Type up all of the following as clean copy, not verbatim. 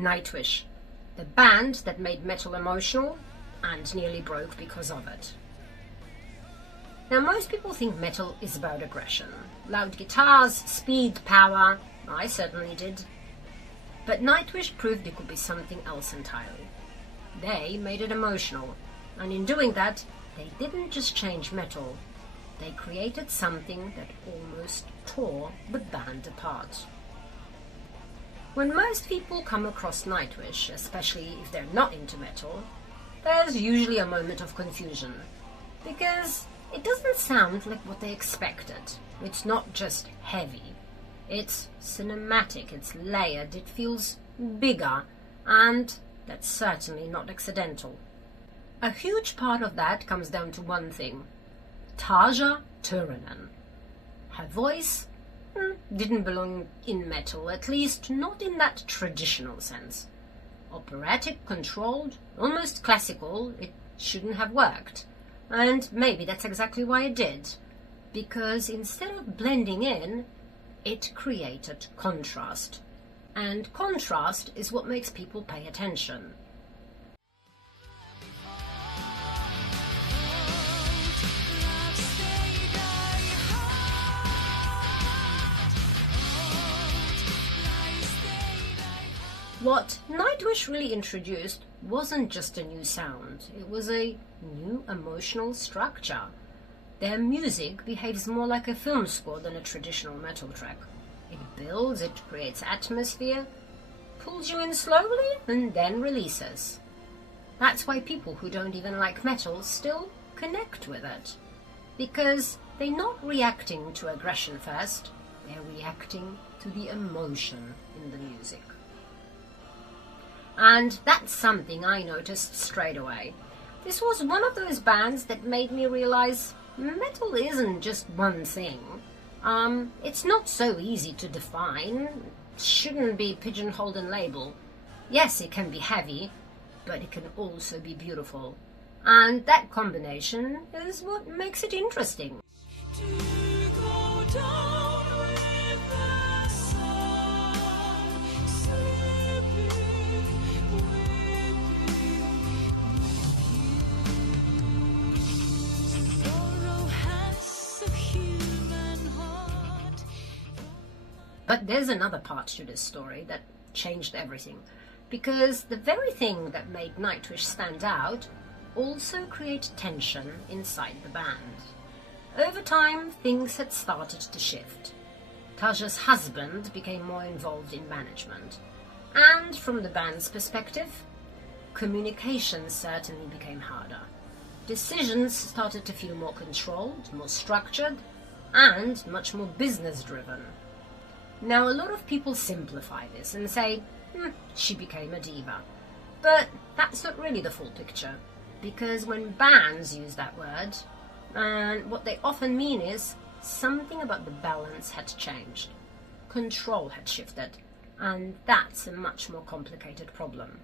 Nightwish, the band that made metal emotional and nearly broke because of it. Now, most people think metal is about aggression. Loud guitars, speed, power. I certainly did. But Nightwish proved it could be something else entirely. They made it emotional, and in doing that, they didn't just change metal. They created something that almost tore the band apart. When most people come across Nightwish, especially if they're not into metal, there's usually a moment of confusion, because it doesn't sound like what they expected. It's not just heavy. It's cinematic, it's layered, it feels bigger, and that's certainly not accidental. A huge part of that comes down to one thing: Tarja Turunen. Her voice didn't belong in metal, at least not in that traditional sense. Operatic, controlled, almost classical, it shouldn't have worked. And maybe that's exactly why it did. Because instead of blending in, it created contrast. And contrast is what makes people pay attention. What Nightwish really introduced wasn't just a new sound, it was a new emotional structure. Their music behaves more like a film score than a traditional metal track. It builds, it creates atmosphere, pulls you in slowly, and then releases. That's why people who don't even like metal still connect with it. Because they're not reacting to aggression first, they're reacting to the emotion in the music. And that's something I noticed straight away. This was one of those bands that made me realize metal isn't just one thing. It's not so easy to define. It shouldn't be pigeonholed and labeled. Yes, it can be heavy, but it can also be beautiful. And that combination is what makes it interesting. But there's another part to this story that changed everything, because the very thing that made Nightwish stand out also created tension inside the band. Over time, things had started to shift. Tarja's husband became more involved in management, and from the band's perspective, communication certainly became harder. Decisions started to feel more controlled, more structured, and much more business-driven. Now, a lot of people simplify this and say, she became a diva. But that's not really the full picture, because when bands use that word, and what they often mean is something about the balance had changed. Control had shifted, and that's a much more complicated problem.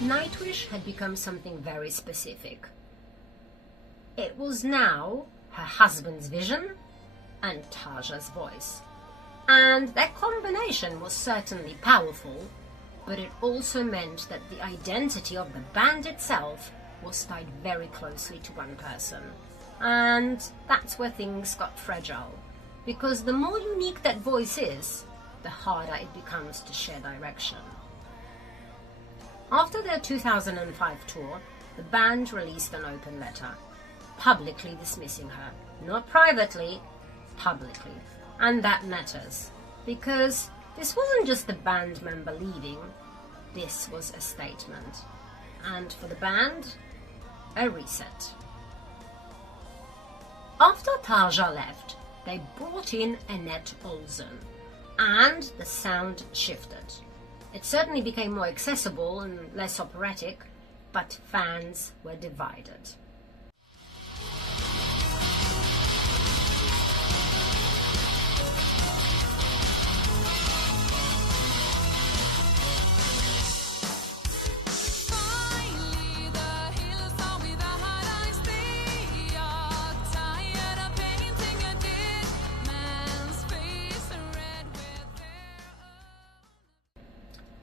Nightwish had become something very specific. It was now her husband's vision and Tarja's voice. And that combination was certainly powerful, but it also meant that the identity of the band itself was tied very closely to one person. And that's where things got fragile, because the more unique that voice is, the harder it becomes to share direction. After their 2005 tour, the band released an open letter, publicly dismissing her. Not privately, publicly. And that matters, because this wasn't just the band member leaving, this was a statement. And for the band, a reset. After Tarja left, they brought in Annette Olsen, and the sound shifted. It certainly became more accessible and less operatic, but fans were divided.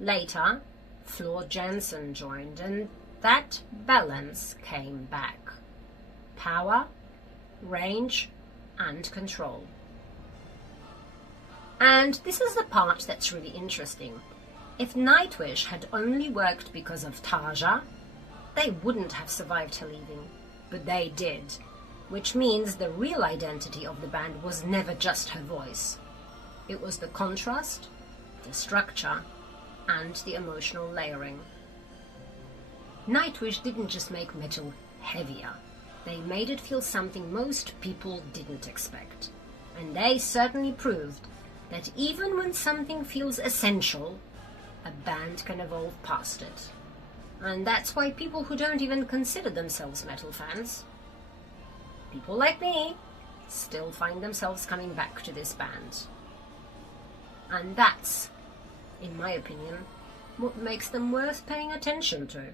Later, Floor Jansen joined, and that balance came back. Power, range, and control. And this is the part that's really interesting. If Nightwish had only worked because of Tarja, they wouldn't have survived her leaving. But they did, which means the real identity of the band was never just her voice. It was the contrast, the structure, and the emotional layering. Nightwish didn't just make metal heavier. They made it feel something most people didn't expect. And they certainly proved that even when something feels essential, a band can evolve past it. And that's why people who don't even consider themselves metal fans, people like me, still find themselves coming back to this band. And that's, in my opinion, what makes them worth paying attention to.